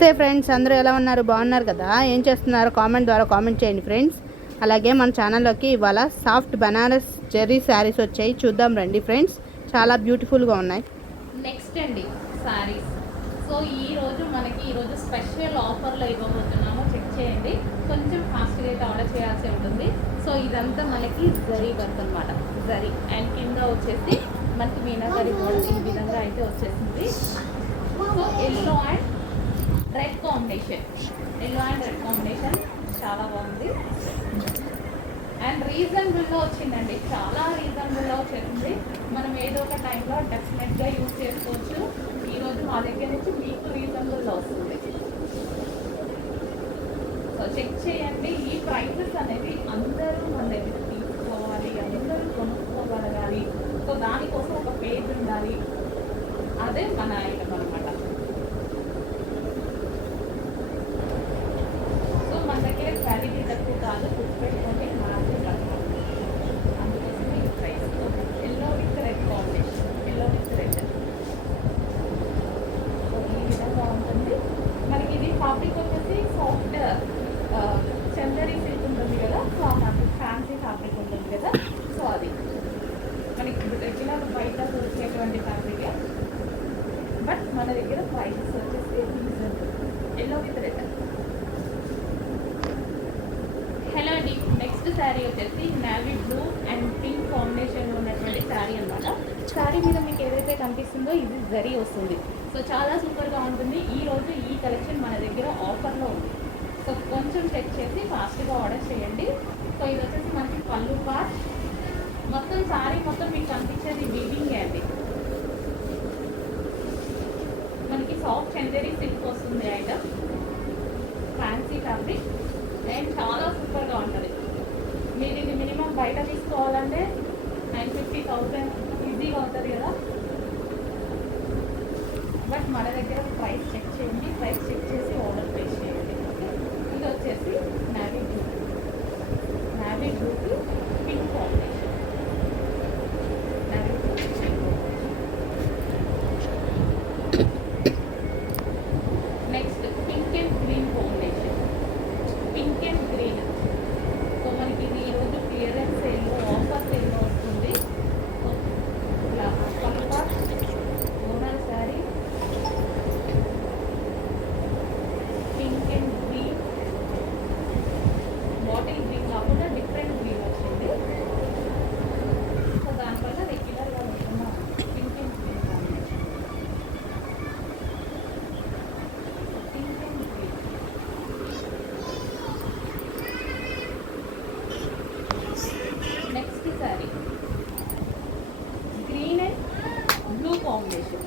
నమస్తే ఫ్రెండ్స్, అందరూ ఎలా ఉన్నారు? బాగున్నారు కదా? ఏం చేస్తున్నారు? కామెంట్ ద్వారా కామెంట్ చేయండి ఫ్రెండ్స్. అలాగే మన ఛానల్లోకి ఇవాళ సాఫ్ట్ బనారస్ జెర్రీ శారీస్ వచ్చాయి, చూద్దాం రండి ఫ్రెండ్స్. చాలా బ్యూటిఫుల్గా ఉన్నాయి. నెక్స్ట్ అండి శారీస్. సో ఈరోజు స్పెషల్ ఆఫర్లో ఇవ్వబోతున్నాము, చెక్ చేయండి. కొంచెం ఫాస్ట్గా అయితే ఆర్డర్ చేయాల్సి ఉంటుంది. సో ఇదంతా మనకి జరీ వర్క్ అనమాట, జరీ అండ్ కింద వచ్చేసి మనకి మీనాకరి బోర్డర్ ఈ విధంగా అయితే వచ్చేసింది. So yellow and red combination, చాలా బాగుంది అండ్ రీజనబుల్గా వచ్చిందండి, చాలా రీజనబుల్గా వచ్చేసింది. మనం ఏదో ఒక టైంలో డెఫినెట్గా యూజ్ చేసుకోవచ్చు. ఈరోజు మా దగ్గర నుంచి మీకు రీజనబుల్గా వస్తుంది. సో చెక్ చేయండి. ఈ ప్రైసెస్ అనేవి అందరూ మన దగ్గర తీసుకోవాలి, అందరూ కొనుక్కోగలగాలి. సో దానికోసం ఒక పేజ్ ఉండాలి, అదే మన ఐటమ్ అనమాట. క్వాలిటీ తక్కువ కాదు, గుర్తుపెట్టుకోండి, మాకు తక్కువ. అందుకోసమే ఈ price. Yellow with red combination, yellow with red ఈ విధంగా ఉంటుంది. మనకి ఇది ఫ్యాబ్రిక్ వచ్చేసి సాఫ్ట్ చందరి సిల్క్ ఉంటుంది కదా, సో మనకి ఫ్యాన్సీ ఫ్యాబ్రిక్ ఉంటుంది కదా, సో అది మనకి రెగ్యులర్ బయట దొరికేటువంటి ఫ్యాబ్రిక్. బట్ మన దగ్గర ప్రైసెస్ వచ్చేసి reasonable. Yellow with red. Hello అండి, నెక్స్ట్ శారీ వచ్చేసి నావీ బ్లూ అండ్ పింక్ కాంబినేషన్లో ఉన్నటువంటి శారీ అనమాట. శారీ మీద మీకు ఏదైతే కనిపిస్తుందో ఇది జరీ వస్తుంది. సో చాలా సూపర్గా ఉంటుంది. ఈరోజు ఈ కలెక్షన్ మన దగ్గర ఆఫర్లో ఉంది. సో కొంచెం చెక్ చేసి ఫాస్ట్గా ఆర్డర్ చేయండి. సో ఇది వచ్చేసి మనకి పళ్ళు పార్ట్. మొత్తం శారీ మొత్తం మీకు కనిపించేది వీవింగ్ అండి. మనకి సాఫ్ట్ చందేరి సిల్క్ వస్తుంది ఐటమ్, ఫ్యాన్సీ ఫ్యాబ్రిక్ అండ్ చాలా సూపర్గా ఉంటుంది. మీరు ఇది మినిమం బయట తీసుకోవాలంటే 950,000 ఈజీగా ఉంటుంది కదా. బట్ మన దగ్గర ప్రైస్ చెక్ చేయండి, ప్రైస్ చెక్ చేసి ఆర్డర్ ప్లేస్ చేయండి. ఇది వచ్చేసి నావీ బ్లూకి pink combination, navy blue pink. Next pink and green combination, pink and green. So మనకి ఇది ఈరోజు క్లియరెన్స్ సేల్లో, ఆఫర్ సేల్లో వస్తుంది. ఇలా కలర్ ఓనల్ sari, pink and green, bottle green కాకుండా డిఫరెంట్ గ్రీన్ వచ్చింది. సో దానివల్ల రెగ్యులర్గా వస్తున్న pink and green combination, pink and green. Next sari green and blue combination,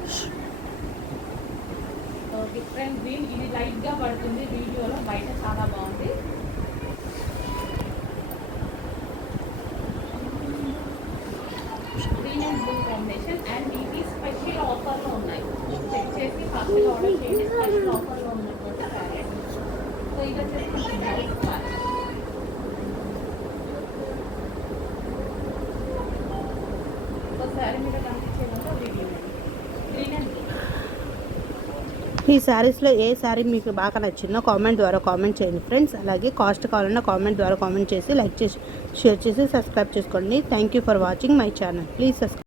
different green. ఇది లైట్గా పడుతుంది వీడియోలో, బయట చాలా బాగుంది. Green and blue combination and ఇది స్పెషల్ ఆఫర్లో ఉన్నాయి. చెక్ చేసి ఫాస్ట్గా ఆర్డర్ చేయండి, స్పెషల్ ఆఫర్లో ఉన్నటువంటి శారీ. సో ఇది వచ్చేసి బ్లౌజ్ పార్ట్. శారీ మీద కనిపించేదంతా గ్రీన్ అండ్ బ్లూ. ఈ శారీస్లో ఏ శారీ మీకు బాగా నచ్చిందో కామెంట్ ద్వారా కామెంట్ చేయండి ఫ్రెండ్స్. అలాగే కాస్ట్ కావాలన్నా కామెంట్ ద్వారా కామెంట్ చేసి, లైక్ చేసి, షేర్ చేసి, సబ్స్క్రైబ్ చేసుకోండి. Thank you for watching my channel. Please subscribe.